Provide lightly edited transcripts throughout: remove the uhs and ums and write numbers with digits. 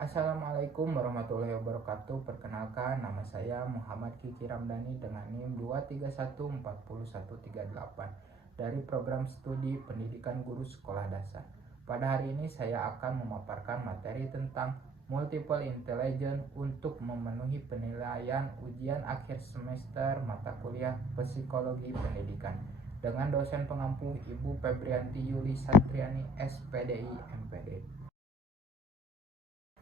Assalamualaikum warahmatullahi wabarakatuh. Perkenalkan, nama saya Muhammad Kiki Ramdhani dengan NIM 2314138 dari program studi pendidikan guru sekolah dasar. Pada hari ini saya akan memaparkan materi tentang multiple intelligence untuk memenuhi penilaian ujian akhir semester mata kuliah psikologi pendidikan dengan dosen pengampu Ibu Febrianti Yuli Satriani SPDI MPD.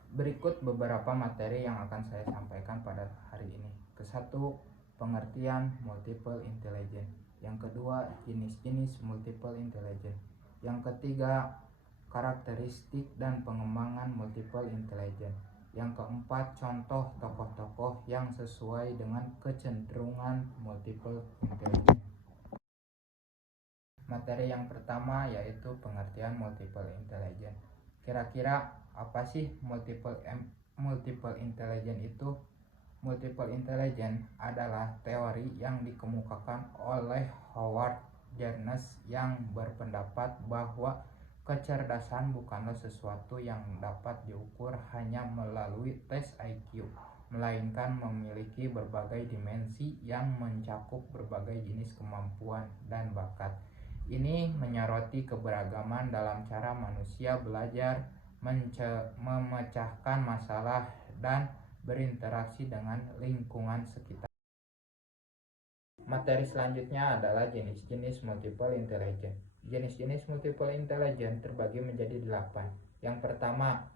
Berikut beberapa materi yang akan saya sampaikan pada hari ini. Kesatu, pengertian multiple intelligence. Yang kedua, jenis-jenis multiple intelligence. Yang ketiga, karakteristik dan pengembangan multiple intelligence. Yang keempat, contoh tokoh-tokoh yang sesuai dengan kecenderungan multiple intelligence. Materi yang pertama yaitu pengertian multiple intelligence. Kira-kira apa sih multiple intelligence itu? Multiple intelligence adalah teori yang dikemukakan oleh Howard Jarnes yang berpendapat bahwa kecerdasan bukanlah sesuatu yang dapat diukur hanya melalui tes IQ, melainkan memiliki berbagai dimensi yang mencakup berbagai jenis kemampuan dan bakat. Ini menyoroti keberagaman dalam cara manusia belajar, memecahkan masalah, dan berinteraksi dengan lingkungan sekitar. Materi selanjutnya adalah jenis-jenis multiple intelligence. Jenis-jenis multiple intelligence terbagi menjadi 8. Yang pertama,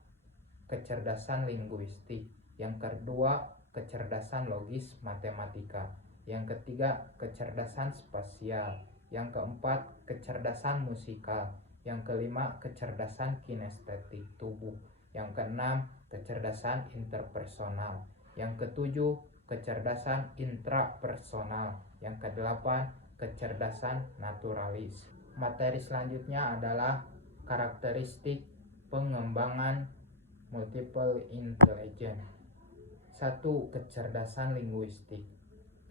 kecerdasan linguistik. Yang kedua, kecerdasan logis matematika. Yang ketiga, kecerdasan spasial. Yang keempat, kecerdasan musikal. Yang kelima, kecerdasan kinestetik tubuh. Yang keenam, kecerdasan interpersonal. Yang ketujuh, kecerdasan intrapersonal. Yang kedelapan, kecerdasan naturalis. Materi selanjutnya adalah karakteristik pengembangan multiple intelligence. 1. Kecerdasan linguistik.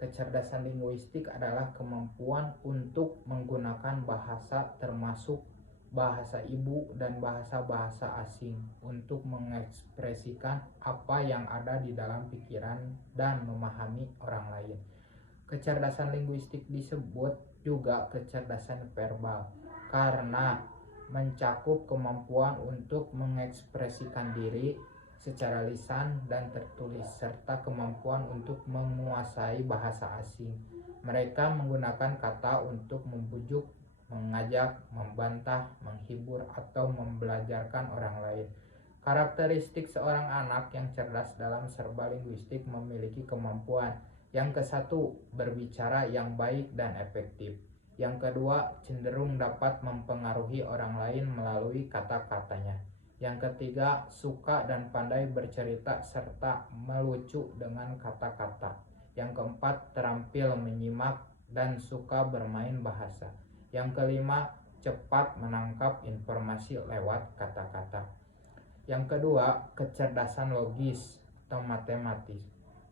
Kecerdasan linguistik adalah kemampuan untuk menggunakan bahasa termasuk bahasa ibu dan bahasa-bahasa asing untuk mengekspresikan apa yang ada di dalam pikiran dan memahami orang lain. Kecerdasan linguistik disebut juga kecerdasan verbal karena mencakup kemampuan untuk mengekspresikan diri secara lisan dan tertulis serta kemampuan untuk menguasai bahasa asing. Mereka menggunakan kata untuk membujuk, mengajak, membantah, menghibur, atau membelajarkan orang lain. Karakteristik seorang anak yang cerdas dalam serba linguistik memiliki kemampuan yang kesatu, berbicara yang baik dan efektif. Yang kedua, cenderung dapat mempengaruhi orang lain melalui kata-katanya. Yang ketiga, suka dan pandai bercerita serta melucu dengan kata-kata. Yang keempat, terampil menyimak dan suka bermain bahasa. Yang kelima, cepat menangkap informasi lewat kata-kata. Yang kedua, kecerdasan logis atau matematis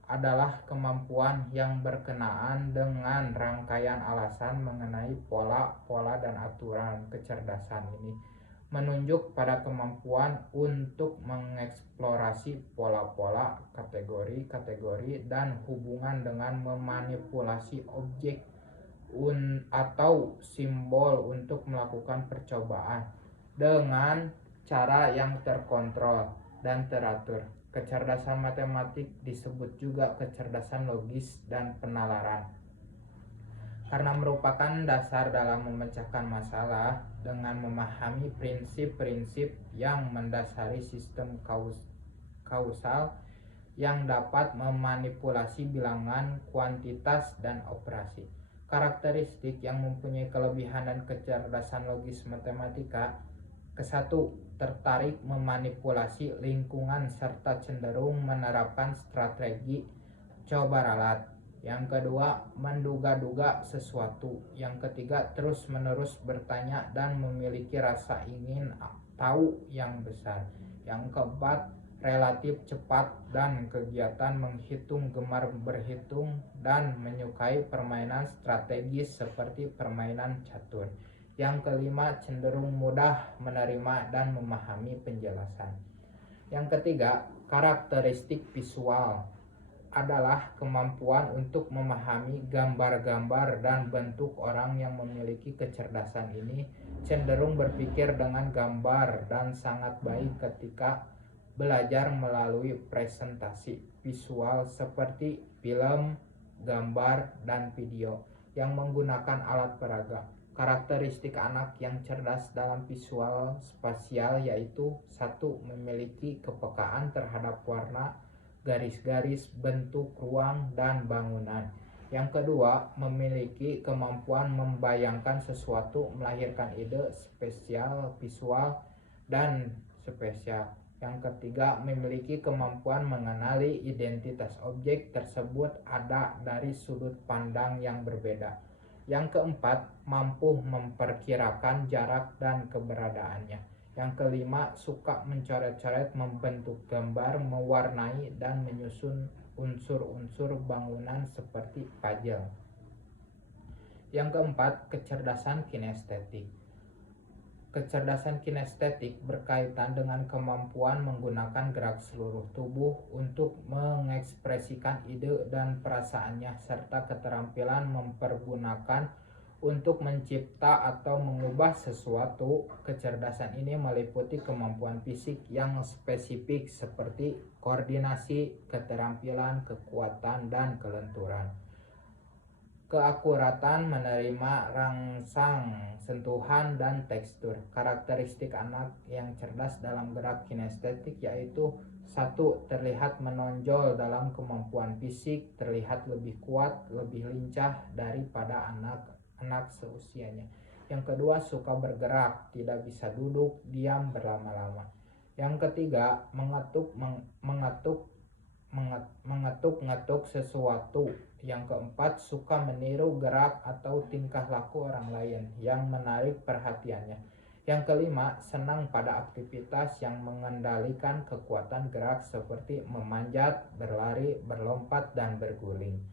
adalah kemampuan yang berkenaan dengan rangkaian alasan mengenai pola-pola dan aturan. Kecerdasan ini menunjuk pada kemampuan untuk mengeksplorasi pola-pola, kategori-kategori, dan hubungan dengan memanipulasi objek atau simbol untuk melakukan percobaan dengan cara yang terkontrol dan teratur. Kecerdasan matematik disebut juga kecerdasan logis dan penalaran karena merupakan dasar dalam memecahkan masalah dengan memahami prinsip-prinsip yang mendasari sistem kausal yang dapat memanipulasi bilangan, kuantitas, dan operasi. Karakteristik yang mempunyai kelebihan dan kecerdasan logis matematika. Kesatu, tertarik memanipulasi lingkungan serta cenderung menerapkan strategi coba ralat. Yang kedua, menduga-duga sesuatu. Yang ketiga, terus-menerus bertanya dan memiliki rasa ingin tahu yang besar. Yang keempat, relatif cepat dan kegiatan menghitung, gemar berhitung, dan menyukai permainan strategis seperti permainan catur. Yang kelima, cenderung mudah menerima dan memahami penjelasan. Yang ketiga, karakteristik visual adalah kemampuan untuk memahami gambar-gambar dan bentuk. Orang yang memiliki kecerdasan ini cenderung berpikir dengan gambar dan sangat baik ketika belajar melalui presentasi visual seperti film, gambar, dan video yang menggunakan alat peraga. Karakteristik anak yang cerdas dalam visual spasial yaitu: 1. Memiliki kepekaan terhadap warna, garis-garis, bentuk ruang, dan bangunan. Yang kedua, memiliki kemampuan membayangkan sesuatu, melahirkan ide spesial, visual, dan spesial. Yang ketiga, memiliki kemampuan mengenali identitas objek tersebut ada dari sudut pandang yang berbeda. Yang keempat, mampu memperkirakan jarak dan keberadaannya. Yang kelima, suka mencoret-coret, membentuk gambar, mewarnai, dan menyusun unsur-unsur bangunan seperti puzzle. Yang keempat, kecerdasan kinestetik. Kecerdasan kinestetik berkaitan dengan kemampuan menggunakan gerak seluruh tubuh untuk mengekspresikan ide dan perasaannya, serta keterampilan mempergunakan untuk mencipta atau mengubah sesuatu. Kecerdasan ini meliputi kemampuan fisik yang spesifik seperti koordinasi, keterampilan, kekuatan, dan kelenturan. Keakuratan menerima rangsang, sentuhan, dan tekstur. Karakteristik anak yang cerdas dalam gerak kinestetik yaitu: 1. Terlihat menonjol dalam kemampuan fisik, terlihat lebih kuat, lebih lincah daripada anak-anak seusianya. Yang kedua, suka bergerak, tidak bisa duduk diam berlama-lama. Yang ketiga, mengetuk sesuatu. Yang keempat, suka meniru gerak atau tingkah laku orang lain yang menarik perhatiannya. Yang kelima, senang pada aktivitas yang mengendalikan kekuatan gerak seperti memanjat, berlari, berlompat, dan berguling.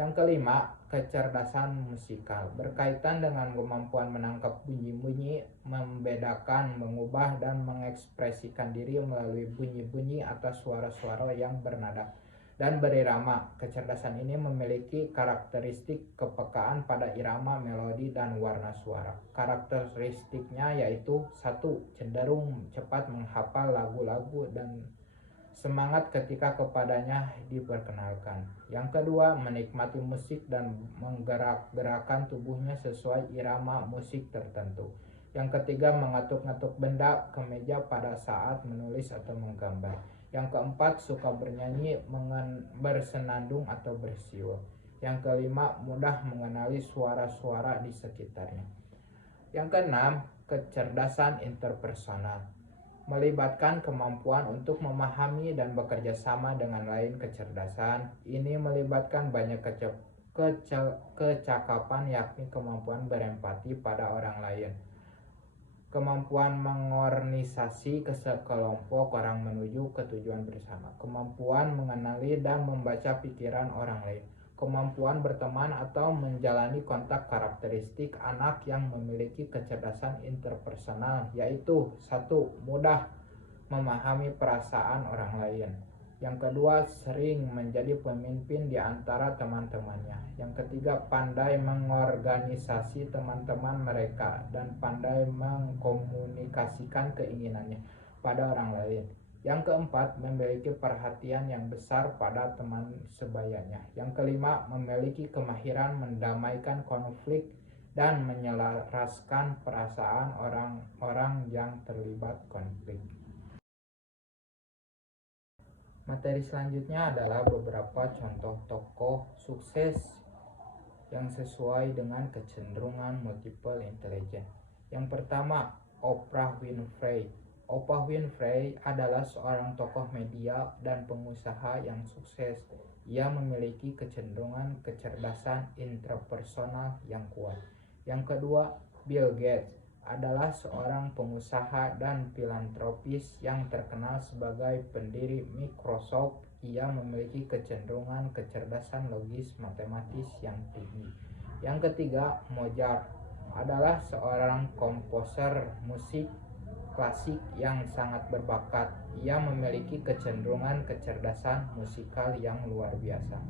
Yang kelima, kecerdasan musikal berkaitan dengan kemampuan menangkap bunyi-bunyi, membedakan, mengubah, dan mengekspresikan diri melalui bunyi-bunyi atau suara-suara yang bernada dan berirama. Kecerdasan ini memiliki karakteristik kepekaan pada irama, melodi, dan warna suara. Karakteristiknya yaitu: 1. Cenderung cepat menghafal lagu-lagu dan semangat ketika kepadanya diperkenalkan. Yang kedua, menikmati musik dan menggerak-gerakan tubuhnya sesuai irama musik tertentu. Yang ketiga, mengetuk-ngetuk benda ke meja pada saat menulis atau menggambar. Yang keempat, suka bernyanyi, bersenandung, atau bersiul. Yang kelima, mudah mengenali suara-suara di sekitarnya. Yang keenam, kecerdasan interpersonal melibatkan kemampuan untuk memahami dan bekerja sama dengan lain. Kecerdasan ini melibatkan banyak kecakapan, yakni kemampuan berempati pada orang lain, kemampuan mengorganisasi kelompok orang menuju ke tujuan bersama, kemampuan mengenali dan membaca pikiran orang lain, kemampuan berteman atau menjalani kontak. Karakteristik anak yang memiliki kecerdasan interpersonal yaitu: 1. Mudah memahami perasaan orang lain. Yang kedua, sering menjadi pemimpin di antara teman-temannya. Yang ketiga, pandai mengorganisasi teman-teman mereka dan pandai mengkomunikasikan keinginannya pada orang lain. Yang keempat, memiliki perhatian yang besar pada teman sebayanya. Yang kelima, memiliki kemahiran mendamaikan konflik dan menyelaraskan perasaan orang-orang yang terlibat konflik. Materi selanjutnya adalah beberapa contoh tokoh sukses yang sesuai dengan kecenderungan multiple intelligence. Yang pertama, Oprah Winfrey. Oprah Winfrey adalah seorang tokoh media dan pengusaha yang sukses. Ia memiliki kecenderungan kecerdasan interpersonal yang kuat. Yang kedua, Bill Gates adalah seorang pengusaha dan filantropis yang terkenal sebagai pendiri Microsoft. Ia memiliki kecenderungan kecerdasan logis matematis yang tinggi. Yang ketiga, Mozart adalah seorang komposer musik klasik yang sangat berbakat. Ia memiliki kecenderungan kecerdasan musikal yang luar biasa.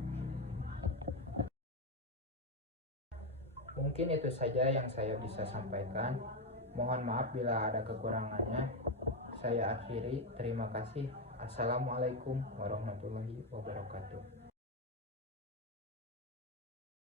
Mungkin itu saja yang saya bisa sampaikan. Mohon maaf bila ada kekurangannya. Saya akhiri. Terima kasih. Assalamualaikum warahmatullahi wabarakatuh.